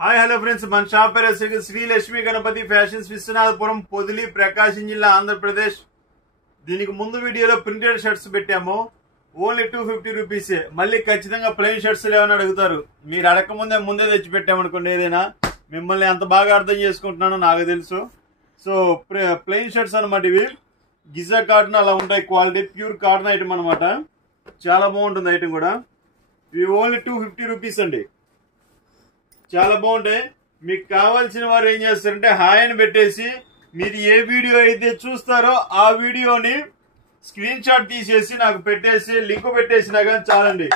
Hi hello friends, మన shop పేరు Shri Lakshmi Ganapati fashions, Viswanathapuram, Podili, ప్రకాశం జిల్లా, ఆంధ్రప్రదేశ్. దీనికి ముందు వీడియోలో ప్రింటెడ్ షర్ట్స్ పెట్టాము. ఓన్లీ 250 రూపీసే. మళ్ళీ ఖచ్చితంగా ప్లెయిన్ షర్ట్స్ లేవని అడుగుతారు. మీరు అడగకముందే ముందే తెచ్చి పెట్టామనుకోండి, ఏదైనా మిమ్మల్ని ఎంత బాగా అర్థం చేసుకుంటున్నానో నాకు తెలుసు. సో ప్లెయిన్ షర్ట్స్ అనమాట ఇవి. గిజా కాటన్ అలా ఉంటాయి, క్వాలిటీ ప్యూర్ కాటన్ ఐటమ్ అనమాట. చాలా బాగుంటుంది ఐటమ్ కూడా. ఇవి ఓన్లీ 250 రూపీస్ అండి. చాలా బాగుంటాయి. మీకు కావాల్సిన వారు ఏం చేస్తారంటే హాయ్ అని పెట్టేసి మీరు ఏ వీడియో అయితే చూస్తారో ఆ వీడియోని స్క్రీన్ షాట్ తీసేసి నాకు పెట్టేసి లింక్ పెట్టేసినా కానీ చాలండి.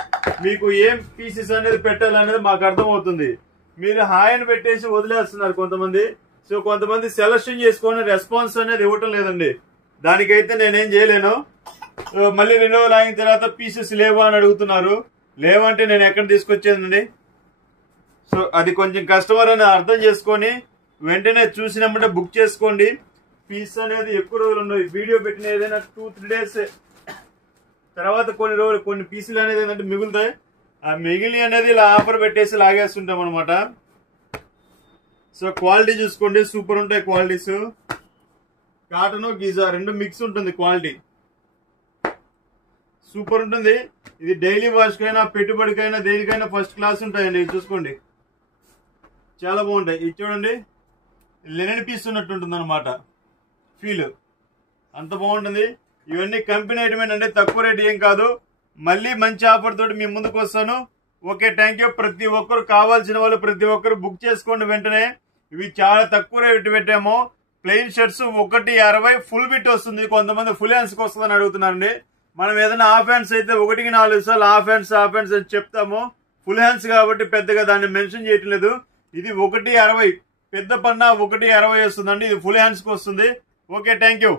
మీకు ఏం పీసెస్ అనేది పెట్టాలనేది మాకు అర్థమవుతుంది. మీరు హాయ్ అని పెట్టేసి వదిలేస్తున్నారు కొంతమంది. సో కొంతమంది సెలెక్షన్ చేసుకొని రెస్పాన్స్ అనేది ఇవ్వటం లేదండి. దానికైతే నేనేం చేయలేను. మళ్ళీ 2 రోజులు అయిన తర్వాత పీసెస్ లేవా అని అడుగుతున్నారు. లేవంటే నేను ఎక్కడ తీసుకొచ్చేదండి. సో అది కొంచెం కస్టమర్ అని అర్థం చేసుకొని వెంటనే చూసినప్పుడే బుక్ చేసుకోండి. పీస్ అనేది ఎక్కువ రోజులు ఉండవు. వీడియో పెట్టిన ఏదైనా 2-3 డేస్ తర్వాత కొన్ని రోజులు కొన్ని పీసులు అనేది ఏంటంటే మిగులుతాయి. ఆ మిగిలి అనేది ఇలా ఆఫర్ పెట్టేసి లాగేస్తుంటాం అనమాట. సో క్వాలిటీ చూసుకోండి, సూపర్ ఉంటాయి క్వాలిటీస్. కాటన్ గిజా రెండు మిక్స్ ఉంటుంది. క్వాలిటీ సూపర్ ఉంటుంది. ఇది డైలీ వాష్ కైనా పెట్టుబడికైనా దేనికైనా ఫస్ట్ క్లాస్ ఉంటాయండి. ఇది చూసుకోండి, చాలా బాగుంటాయి. ఇది చూడండి, లెనిన్ పీస్ ఉన్నట్టు ఉంటుంది అనమాట. ఫీల్ అంత బాగుంటుంది. ఇవన్నీ కంపెనీ ఐటమ్ అంటే తక్కువ రేట్ ఏం కాదు. మళ్ళీ మంచి ఆఫర్ తోటి మీ ముందుకు వస్తాను. Okay, thank you. ప్రతి ఒక్కరు కావాల్సిన వాళ్ళు ప్రతి ఒక్కరు బుక్ చేసుకోండి వెంటనే. ఇవి చాలా తక్కువ రేట్ పెట్టాము. ప్లెయిన్ షర్ట్స్ 1.60 ఫుల్ బిట్ వస్తుంది. కొంతమంది ఫుల్ హ్యాండ్స్కి వస్తుందని అడుగుతున్నారండి. మనం ఏదైనా హాఫ్ హ్యాండ్స్ అయితే 1కి 4 సార్లు హాఫ్ హ్యాండ్స్ అని చెప్తాము. ఫుల్ హ్యాండ్స్ కాబట్టి పెద్దగా దాన్ని మెన్షన్ చేయటం లేదు. ఇది 1.60 పెద్ద పన్నా 1.60 వస్తుందండి. ఇది ఫుల్ హ్యాండ్స్కి వస్తుంది. Okay, thank you.